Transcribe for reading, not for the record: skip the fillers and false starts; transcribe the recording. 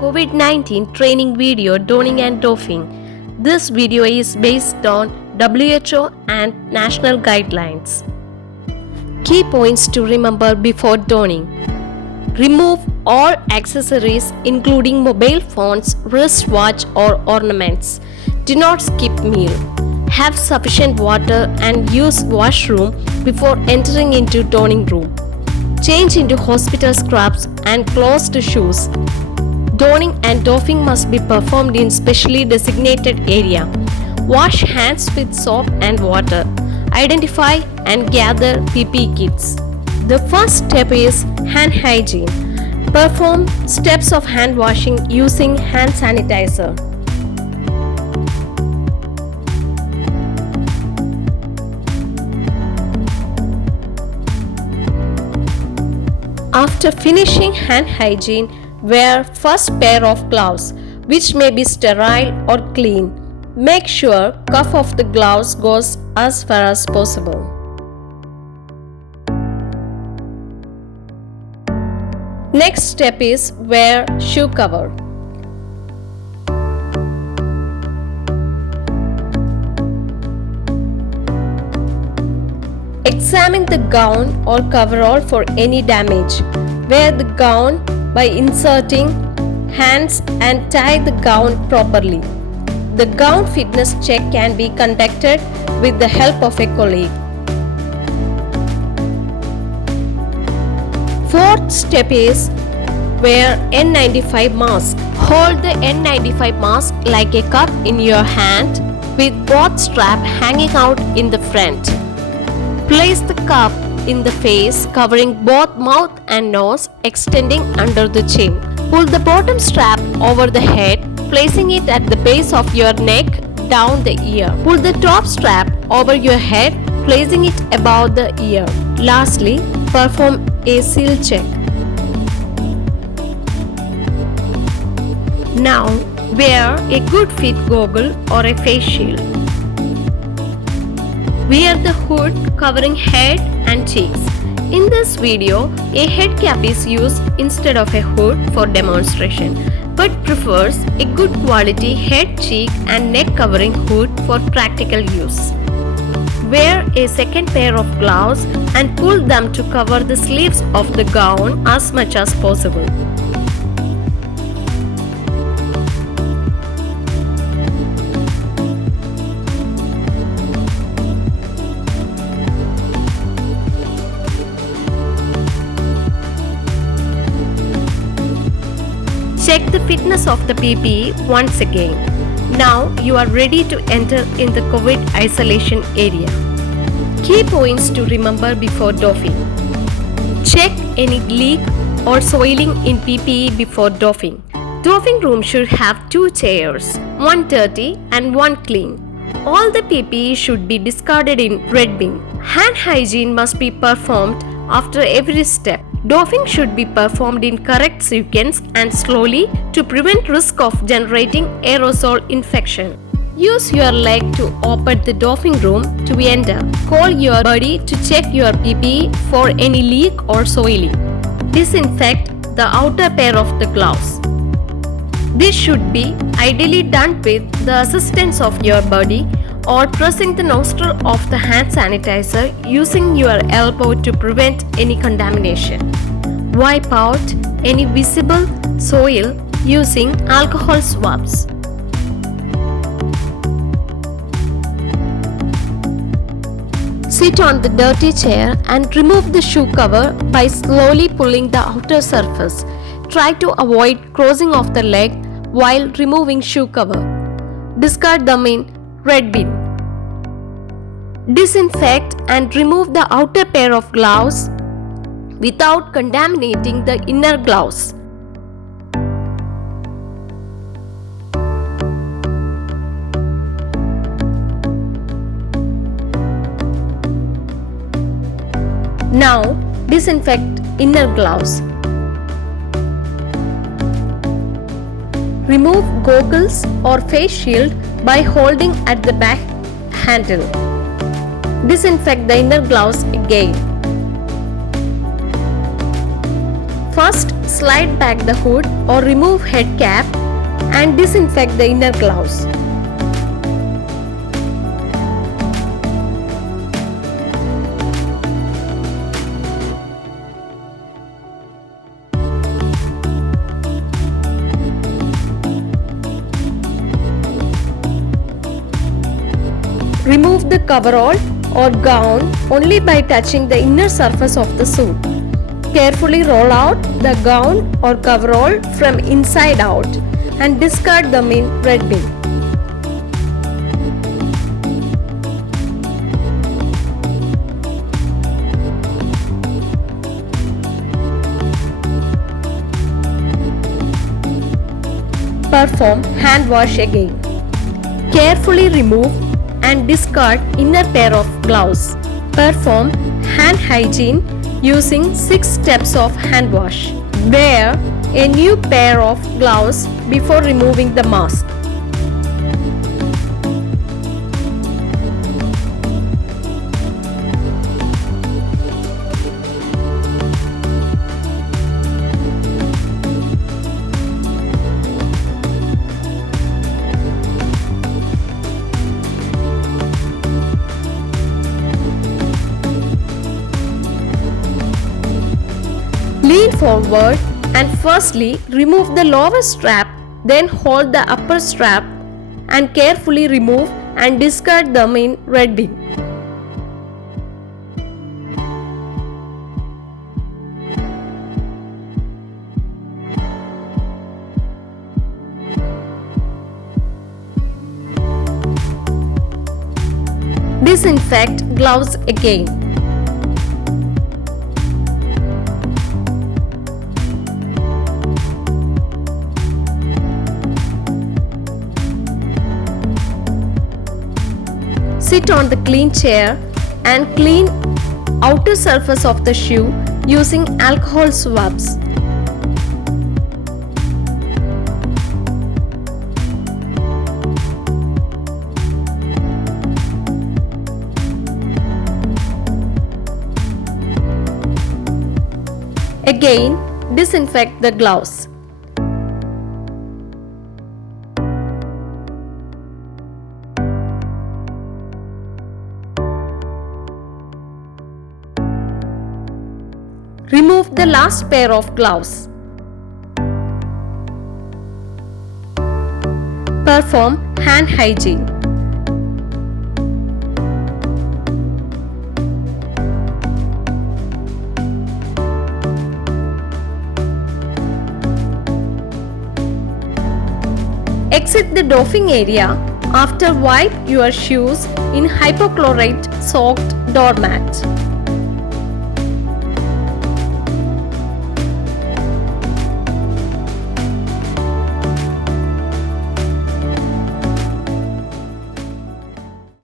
COVID-19 training video donning and doffing. This video is based on WHO and national guidelines. Key points to remember before donning. Remove all accessories including mobile phones, wristwatch or ornaments. Do not skip meal. Have sufficient water and use washroom before entering into donning room. Change into hospital scrubs and closed shoes. Donning and doffing must be performed in specially designated area. Wash hands with soap and water. Identify and gather PPE kits. The first step is hand hygiene. Perform steps of hand washing using hand sanitizer. After finishing hand hygiene, wear first pair of gloves, which may be sterile or clean. Make sure cuff of the gloves goes as far as possible. Next step is wear shoe cover. Examine the gown or coverall for any damage. Wear the gown by inserting hands and tie the gown properly. The gown fitness check can be conducted with the help of a colleague. Fourth step is wear N95 mask. Hold the N95 mask like a cup in your hand with both straps hanging out in the front. Place the cup in the face, covering both mouth and nose, extending under the chin. Pull the bottom strap over the head, placing it at the base of your neck down the ear. Pull the top strap over your head, placing it above the ear. Lastly, perform a seal check. Now, wear a good fit goggle or a face shield. Wear the hood covering head and cheeks. In this video, a head cap is used instead of a hood for demonstration, but prefers a good quality head, cheek and neck covering hood for practical use. Wear a second pair of gloves and pull them to cover the sleeves of the gown as much as possible. Check the fitness of the PPE once again. Now you are ready to enter in the COVID isolation area. Key points to remember before doffing. Check any leak or soiling in PPE before doffing. Doffing room should have 2 chairs, one dirty and one clean. All the PPE should be discarded in red bin. Hand hygiene must be performed after every step. Doffing should be performed in correct sequence and slowly to prevent risk of generating aerosol infection. Use your leg to open the doffing room to enter. Call your buddy to check your PPE for any leak or soiling. Disinfect the outer pair of the gloves. This should be ideally done with the assistance of your buddy or pressing the nostril of the hand sanitizer using your elbow to prevent any contamination. Wipe out any visible soil using alcohol swabs. Sit on the dirty chair and remove the shoe cover by slowly pulling the outer surface. Try to avoid crossing of the leg while removing shoe cover. Discard them in red bin. Disinfect and remove the outer pair of gloves without contaminating the inner gloves. Now disinfect inner gloves. Remove goggles or face shield by holding at the back handle. Disinfect the inner gloves again. First, slide back the hood or remove head cap and disinfect the inner gloves. Remove the coverall or gown only by touching the inner surface of the suit. Carefully roll out the gown or coverall from inside out and discard them in red bin. Perform hand wash again. Carefully remove and discard inner pair of gloves. Perform hand hygiene using 6 steps of hand wash. Wear a new pair of gloves before removing the mask. Lean forward and firstly remove the lower strap, then hold the upper strap and carefully remove and discard them in red bin. Disinfect gloves again. Sit on the clean chair and clean outer surface of the shoe using alcohol swabs. Again, disinfect the gloves. Remove the last pair of gloves. Perform hand hygiene. Exit the doffing area after wipe your shoes in hypochlorite soaked doormat.